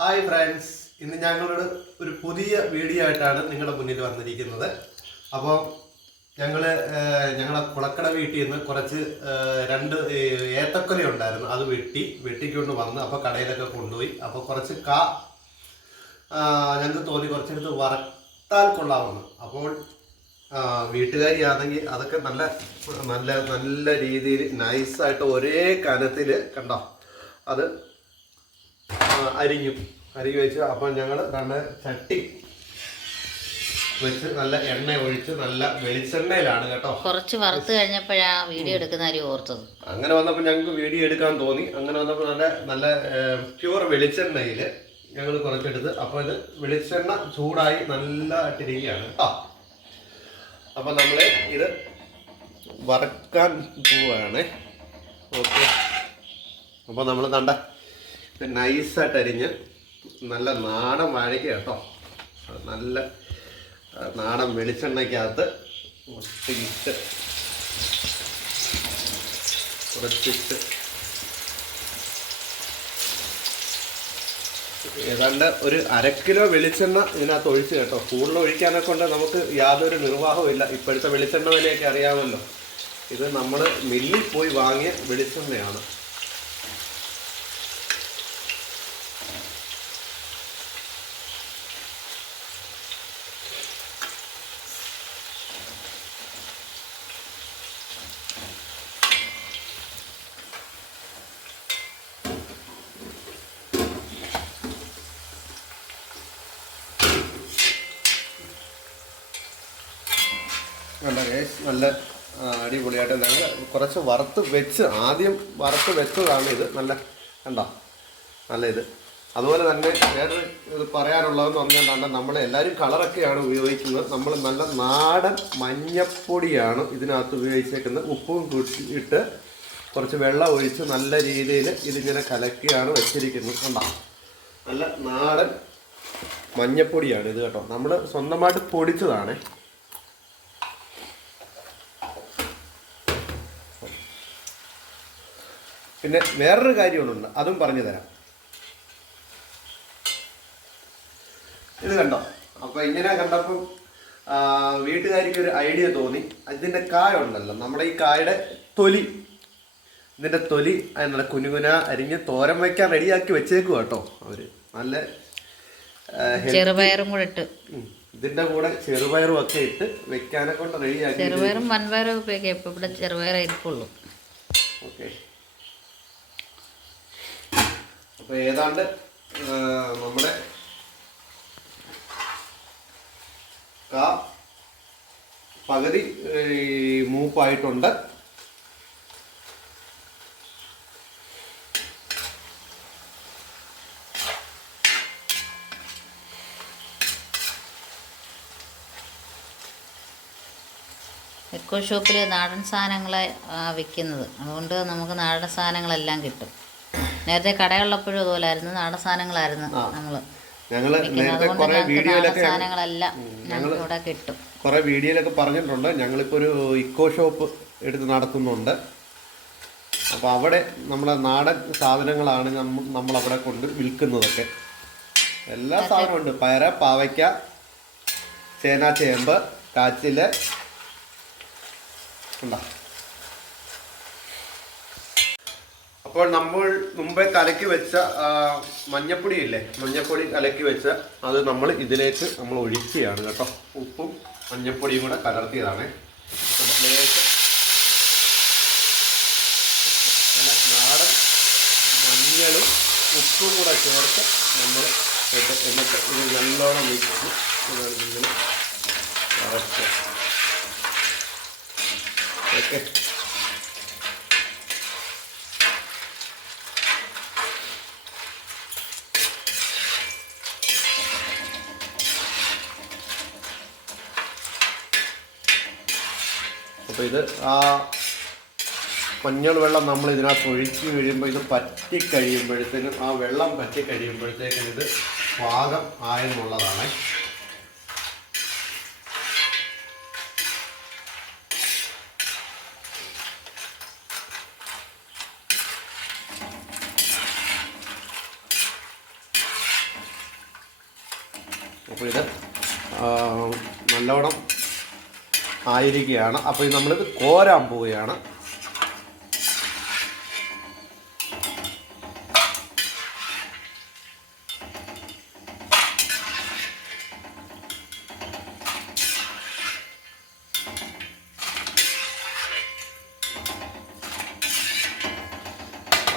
Hi friends, ഇന്ന് ഞങ്ങളോട് ഒരു പുതിയ വീഡിയോ ആയിട്ടാണ് നിങ്ങളുടെ മുന്നിൽ വന്നിരിക്കുന്നത്. അപ്പോൾ ഞങ്ങളെ കുളക്കട വീട്ടിൽ നിന്ന് കുറച്ച് രണ്ട് ഏത്തക്കൊല ഉണ്ടായിരുന്നു. അത് വെട്ടിക്കൊണ്ട് വന്ന് അപ്പോൾ കടയിലൊക്കെ കൊണ്ടുപോയി. അപ്പോൾ കുറച്ച് ഞങ്ങൾക്ക് തോന്നി കുറച്ചെടുത്ത് വറുത്താൽ കൊള്ളാമെന്ന്. അപ്പോൾ വീട്ടുകാരിയാണെങ്കിൽ അതൊക്കെ നല്ല നല്ല നല്ല രീതിയിൽ നൈസായിട്ട് ഒരേ കനത്തിൽ കണ്ടോ അത് അരിഞ്ഞു വെച്ച്. അപ്പം ഞങ്ങൾ നല്ല ചട്ടി വെച്ച് നല്ല എണ്ണ ഒഴിച്ച് നല്ല വെളിച്ചെണ്ണയിലാണ് കേട്ടോ. കുറച്ച് വറുത്ത് കഴിഞ്ഞപ്പോഴാ വീഡിയോ എടുക്കുന്ന കാര്യം ഓർത്തത്. അങ്ങനെ വന്നപ്പോൾ ഞങ്ങൾക്ക് വീഡിയോ എടുക്കാൻ തോന്നി. അങ്ങനെ വന്നപ്പോൾ നല്ല നല്ല പ്യൂർ വെളിച്ചെണ്ണയിൽ ഞങ്ങൾ കുറച്ചെടുത്ത്. അപ്പോൾ ഇത് വെളിച്ചെണ്ണ ചൂടായി നല്ല ഇട്ടിരിക്കുകയാണ് കേട്ടോ. അപ്പം നമ്മൾ ഇത് വറക്കാൻ പോവുകയാണ്. ഓക്കെ, അപ്പോൾ നമ്മൾ കണ്ട നൈസായിട്ട് അരിഞ്ഞ് നല്ല നാടൻ വാഴയ്ക്ക കേട്ടോ, നല്ല നാടൻ വെളിച്ചെണ്ണയ്ക്കകത്ത് ഒട്ടിയിട്ട് കുറച്ചിട്ട് ഏതാണ്ട് ഒരു 1/2 കിലോ വെളിച്ചെണ്ണ ഇതിനകത്ത് ഒഴിച്ച് കേട്ടോ. കൂടുതൽ ഒഴിക്കാനെ കൊണ്ട് നമുക്ക് യാതൊരു നിർവാഹവും ഇല്ല. ഇപ്പോഴത്തെ വെളിച്ചെണ്ണ വിലയൊക്കെ അറിയാമല്ലോ. ഇത് നമ്മൾ മില്ലിൽ പോയി വാങ്ങിയ വെളിച്ചെണ്ണയാണ്. നല്ല അടിപൊളിയായിട്ട് ഞങ്ങൾ കുറച്ച് ആദ്യം വറുത്ത് വെച്ചതാണ് ഇത്. നല്ല കണ്ടോ, നല്ല ഇത്. അതുപോലെ തന്നെ വേറൊരു ഇത് പറയാനുള്ളതെന്ന് പറഞ്ഞാൽ നമ്മൾ എല്ലാവരും കളറൊക്കെയാണ് ഉപയോഗിക്കുന്നത്. നമ്മൾ നല്ല നാടൻ മഞ്ഞപ്പൊടിയാണ് ഇതിനകത്ത് ഉപയോഗിച്ചേക്കുന്നത്. ഉപ്പും കൂട്ടിയിട്ട് കുറച്ച് വെള്ളം ഒഴിച്ച് നല്ല രീതിയിൽ ഇതിങ്ങനെ കലക്കിയാണ് വെച്ചിരിക്കുന്നത്. കണ്ടോ, നല്ല നാടൻ മഞ്ഞപ്പൊടിയാണ് ഇത് കേട്ടോ. നമ്മൾ സ്വന്തമായിട്ട് പൊടിച്ചതാണ്. പിന്നെ വേറൊരു കാര്യമുണ്ട്, അതും പറഞ്ഞു തരാം. ഇത് കണ്ടോ. അപ്പോൾ ഇങ്ങനെ കണ്ടപ്പം വീട്ടുകാരിക്ക് ഒരു ഐഡിയ തോന്നി. ഇതിൻ്റെ കായ ഉണ്ടല്ലോ, നമ്മുടെ ഈ കായുടെ തൊലി, ഇതിൻ്റെ തൊലി നല്ല കുനുകുന അരിഞ്ഞ് തോരൻ വയ്ക്കാൻ റെഡിയാക്കി വെച്ചേക്കും കേട്ടോ അവർ. നല്ല ചെറുപയറും കൂടെ ഇട്ട്, ഇതിൻ്റെ കൂടെ ചെറുപയറും ഒക്കെ ഇട്ട് വെക്കാനെ കൊണ്ട് റെഡിയാക്കി. ചെറുപയറും വൻപയറും ഉപയോഗിക്കാം. ഇപ്പോൾ ഇവിടെ ചെറുപയറേ ഇരിപ്പുള്ളൂ. ഓക്കെ, അപ്പോൾ ഏതാണ്ട് നമ്മുടെ പകുതി മൂപ്പായിട്ടുണ്ട്. എക്കോ ഷോപ്പിൽ നാടൻ സാധനങ്ങളെ വിൽക്കുന്നത്, അതുകൊണ്ട് നമുക്ക് നാടൻ സാധനങ്ങളെല്ലാം കിട്ടും. നേരത്തെ കടയുള്ളപ്പോഴും അതുപോലായിരുന്നു, നാടൻ സാധനങ്ങളായിരുന്നു നമ്മൾ അതുകൊണ്ട് നാടൻ സാധനങ്ങളെല്ലാം ഞങ്ങൾക്ക് ഇവിടെ കിട്ടും. കുറേ വീഡിയോയിലൊക്കെ പറഞ്ഞിട്ടുണ്ട്. ഞങ്ങളിപ്പോൾ ഒരു ഇക്കോ ഷോപ്പ് എടുത്ത് നടത്തുന്നുണ്ട്. അപ്പോൾ അവിടെ നമ്മളെ നാടൻ സാധനങ്ങളാണ് നമ്മളവിടെ കൊണ്ട് വിൽക്കുന്നതൊക്കെ. എല്ലാ സാധനവും ഉണ്ട്. പയർ, പാവയ്ക്ക, ചേന, ചേമ്പ്, കാച്ചിൽ ഉണ്ടോ. അപ്പോൾ നമ്മൾ മുമ്പേ കലക്കി വെച്ച മഞ്ഞപ്പൊടി ഇല്ലേ, മഞ്ഞപ്പൊടി കലക്കി വെച്ച അത് നമ്മൾ ഇതിലേക്ക് നമ്മൾ ഒഴിക്കുകയാണ് കേട്ടോ. ഉപ്പും മഞ്ഞപ്പൊടിയും കൂടെ കലർത്തിയതാണ്. നല്ല നാടൻ മഞ്ഞളും ഉപ്പും കൂടെ ചേർത്ത് നമ്മൾ എന്നിട്ട് ഇത് നല്ലോണം മിക്സ് ഇങ്ങനെ വരയ്ക്കുക. ഓക്കെ, അപ്പോൾ ഇത് മഞ്ഞൾ വെള്ളം നമ്മൾ ഇതിനകത്ത് ഒഴിച്ച് കഴിയുമ്പോൾ ഇത് പറ്റിക്കഴിയുമ്പോഴത്തേനും വെള്ളം പറ്റിക്കഴിയുമ്പോഴത്തേക്കും ഇത് പാകം ആയെന്നുള്ളതാണ്. അപ്പോൾ ഇത് നല്ലോണം ആയിരിക്കുകയാണ്. അപ്പോൾ ഇത് നമ്മളിത് കോരാൻ പോവുകയാണ്.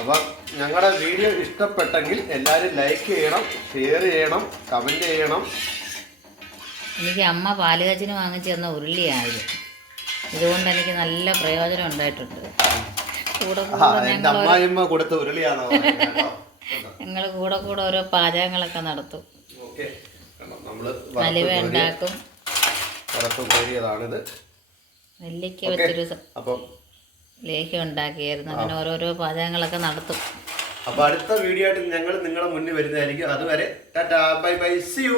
അപ്പോൾ ഞങ്ങളുടെ വീഡിയോ ഇഷ്ടപ്പെട്ടെങ്കിൽ എല്ലാവരും ലൈക്ക് ചെയ്യണം, ഷെയർ ചെയ്യണം, കമൻറ്റ് ചെയ്യണം. എനിക്ക് അമ്മ പാലുകാച്ചിന് വാങ്ങിച്ചു തന്ന ഉരുളിയായത്. ഇതുകൊണ്ട് എനിക്ക് നല്ല പ്രയോജനം ഉണ്ടായിട്ടുണ്ട്. കൂടെ എൻ്റെ അമ്മായിമ്മ കൊടുത്ത ഉരുളിയാണോ? ഞങ്ങൾ കൂടെ ഓരോ പാചകങ്ങളൊക്കെ നടത്തും. നമ്മള് അലുവ ഉണ്ടാക്കും. കോരിയതാണിത്. നെല്ലിക്ക വെച്ചൊരു അപ്പം ലേഹ്യം ഉണ്ടാക്കിയായിരുന്നു. അങ്ങനെ ഓരോരോ പാചകങ്ങളൊക്കെ നടത്തും. അപ്പോൾ അടുത്ത വീഡിയോ ആയിട്ട് ഞങ്ങൾ നിങ്ങളുടെ മുന്നിൽ വരുന്നതായിരിക്കും. അതുവരെ tata, bye bye, see U.